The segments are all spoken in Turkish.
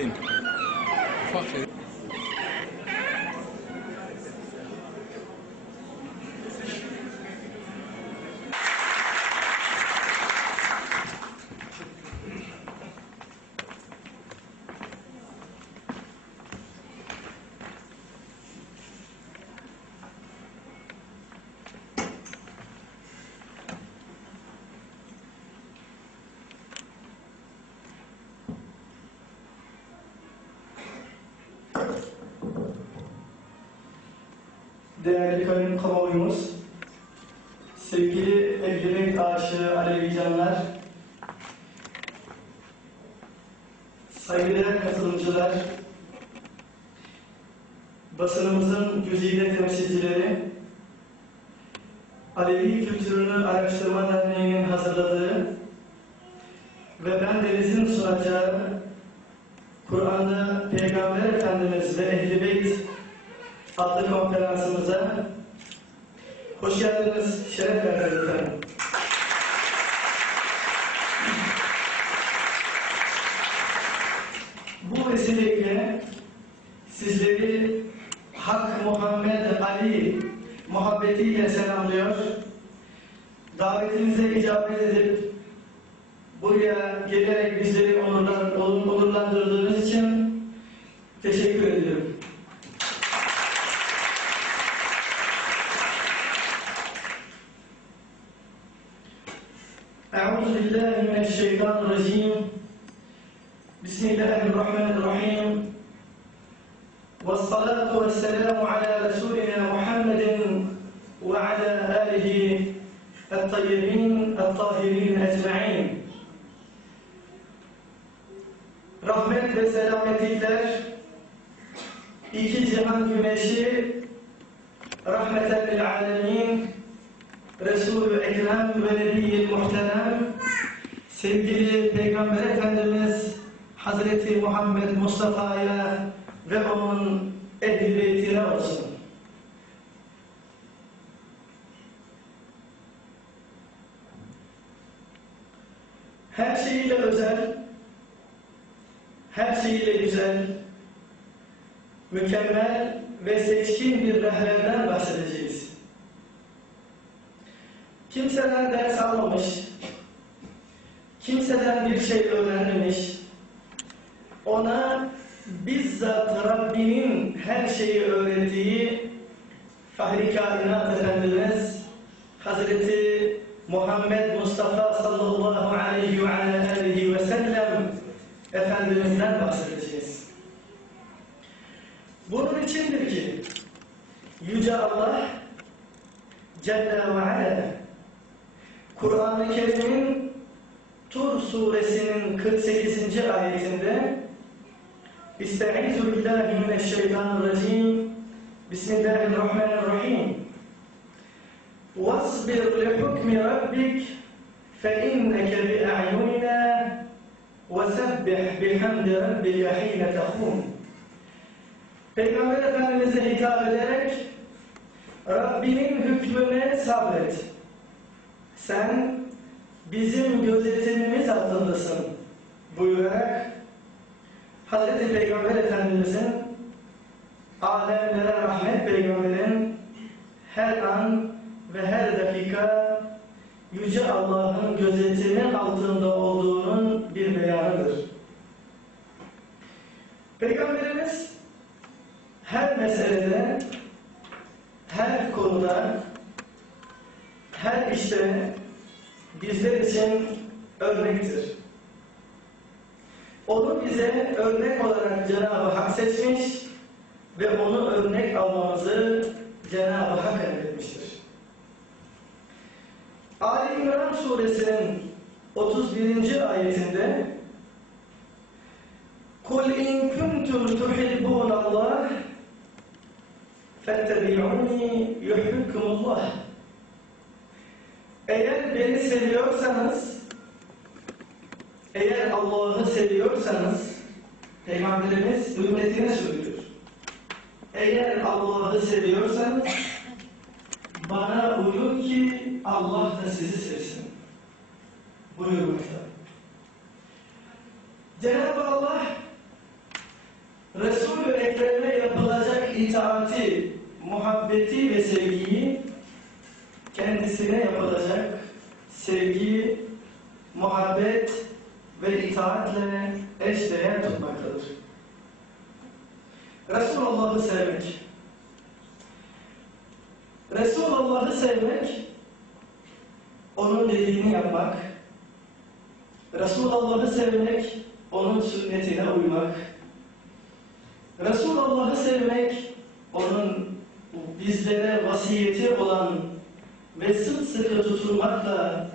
Olímpico. Só sei. Kayın kamuoyumuz, sevgili Ehl-i aşığı Alevi saygıdeğer katılımcılar, basınımızın güzide temsilcileri, Alevi Kültürünü Araştırma Derneği'nin hazırladığı ve ben Deniz'in sunacağı Kur'an'da Peygamber Efendimiz ve Ehl-i Beyt adlı konferansımıza hoş geldiniz, şeref verdiniz efendim. Bu vesileyle sizleri Hak Muhammed Ali muhabbetiyle selamlıyor. Davetimize icabet edip buraya gelerek bizleri onurlan- onur- onurlandırdığınız için teşekkür ediyorum. والصلاة والسلام على رسولنا محمد وعلى آله الطيبين الطاهرين أجمعين ve selametlikler iki cihan güneşi rahmeten lil alemin Resulü Ekrem ve Nebiyyil Muhterem sevgili Peygamber Efendimiz Hazreti Muhammed Mustafa'ya ve ehl-i beytine olsun. Her şeyiyle özel, her şeyiyle güzel, mükemmel ve seçkin bir rehberden bahsedeceğiz. Kimseden ders almamış, kimseden bir şey öğrenmemiş, ona bizzat Rabbinin her şeyi öğrettiği Fahri Kainat Efendimiz Hazreti Muhammed Mustafa sallallahu aleyhi ve aleyhi ve sellem Efendimiz'den bahsedeceğiz. Bunun içindir ki Yüce Allah Celle ve Ala Kur'an-ı Kerim'in Tur suresinin 48. ayetinde İstaizu billahi mineşşeytanirracim Bismillahirrahmanirrahim واصبر لحكم ربك فإنك بأعيننا وسبح بحمد ربك حين تقوم Peygamber Efendimiz'e hitap ederek Rabbinin hükmüne sabret. Sen bizim gözetimimiz altındasın buyurarak Hz. Peygamber Efendimiz'in alemlere rahmet peygamberin her an ve her dakika Yüce Allah'ın gözetimi altında olduğunun bir beyanıdır. Peygamberimiz her meselede, her konuda, her işte bizler için örnektir. Bize örnek olarak Cenab-ı Hak seçmiş ve onu örnek almamızı Cenab-ı Hak emretmiştir. Ali İmran suresinin 31. ayetinde Kul in kuntum tuhibbun Allah fettebi'uni yuhibbukumullah Eğer beni seviyorsanız eğer Allah'ı seviyorsanız Peygamberimiz ümmetine söylüyor. Eğer Allah'ı seviyorsanız bana uyun ki Allah da sizi sevsin. Buyurmakta. Cenab-ı Allah Resul-ü Ekrem'e yapılacak itaati, muhabbeti ve sevgiyi kendisine yapılacak sevgi, muhabbet ve itaatle eşdeğer tutmaktadır. Resulullah'ı sevmek. Resulullah'ı sevmek, onun dediğini yapmak, Resulullah'ı sevmek, onun sünnetine uymak, Resulullah'ı sevmek, onun bizlere vasiyeti olan ve sımsıkı tutulmakla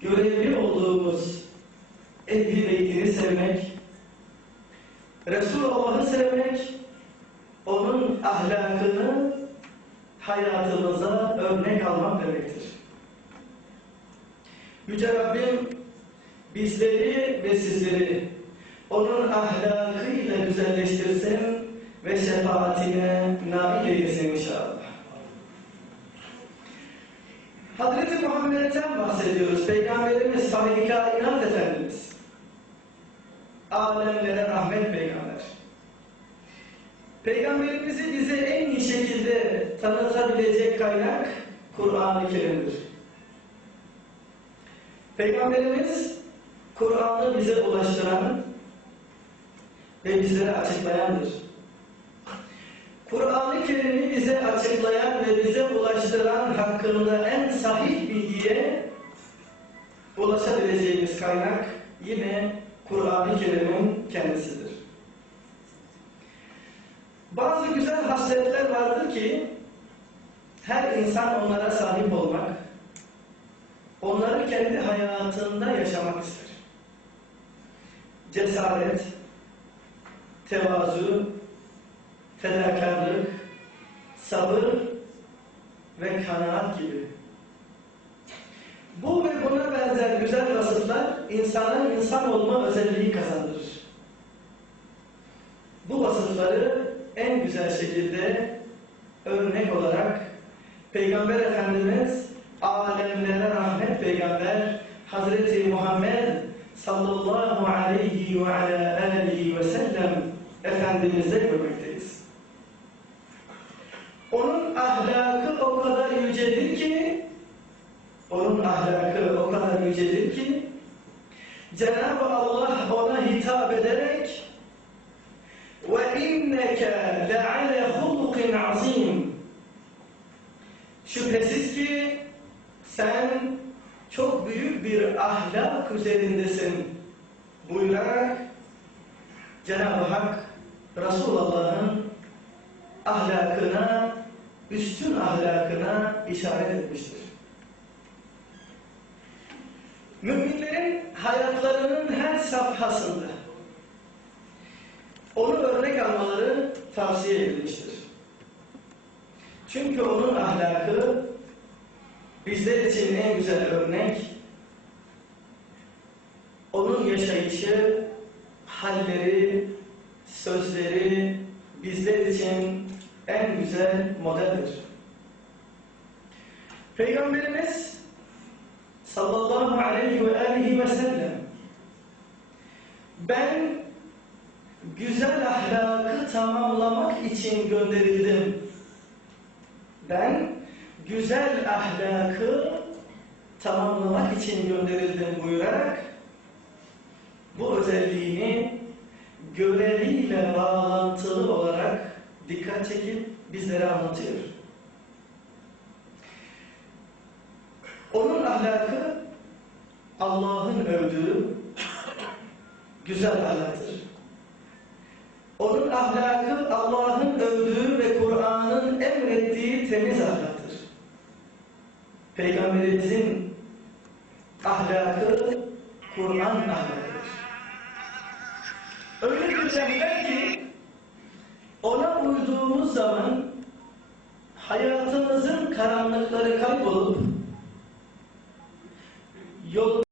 görevli olduğumuz Ehli Beytini sevmek, Resulullah'ı sevmek, onun ahlakını hayatımıza örnek almak demektir. Yüce Rabbim bizleri ve sizleri onun ahlakıyla güzelleştirsin ve şefaatine nail eylesin inşallah. Hazreti Muhammed'den bahsediyoruz. Peygamberimiz Fahri Kainat Efendimiz. Alemlere rahmet peygamber. Peygamberimizi bize en iyi şekilde tanıtabilecek kaynak Kur'an-ı Kerim'dir. Peygamberimiz Kur'an'ı bize ulaştıran ve bizlere açıklayandır. Kur'an-ı Kerim'i bize açıklayan ve bize ulaştıran hakkında en sahih bilgiye ulaşabileceğimiz kaynak yine Kur'an-ı Kerim'in kendisidir. Bazı güzel hasletler vardır ki her insan onlara sahip olmak, onları kendi hayatında yaşamak ister. Cesaret, tevazu, fedakarlık, sabır ve kanaat gibi. Bu ve buna benzer güzel vasıflar insanın insan olma özelliği kazandırır. Bu vasıfları en güzel şekilde örnek olarak Peygamber Efendimiz alemlere rahmet peygamber Hazreti Muhammed sallallahu aleyhi ve ala alihi ve sellem Efendimiz'e görmekteyiz. Cenab-ı Allah ona hitap ederek ve inneke le'ale hulukin azim Şüphesiz ki sen çok büyük bir ahlak üzerindesin buyurarak Cenab-ı Hak Resulullah'ın ahlakına, üstün ahlakına işaret etmiştir. Müminlerin hayatlarının her safhasında onu örnek almaları tavsiye edilmiştir. Çünkü onun ahlakı bizler için en güzel örnek, onun yaşayışı, halleri, sözleri bizler için en güzel modeldir. Peygamberimiz sallallahu aleyhi ve aleyhi ve sellem ben güzel ahlakı tamamlamak için gönderildim. Ben güzel ahlakı tamamlamak için gönderildim buyurarak bu özelliğini göreviyle bağlantılı olarak dikkat çekip bizlere anlatıyor. Onun ahlakı Allah'ın övdüğü güzel ahlaktır. Onun ahlakı Allah'ın övdüğü ve Kur'an'ın emrettiği temiz ahlaktır. Peygamberimizin ahlakı Kur'an ahlakıdır. Öyle rehber ki ona uyduğumuz zaman hayatımızın karanlıkları kaybolup y otro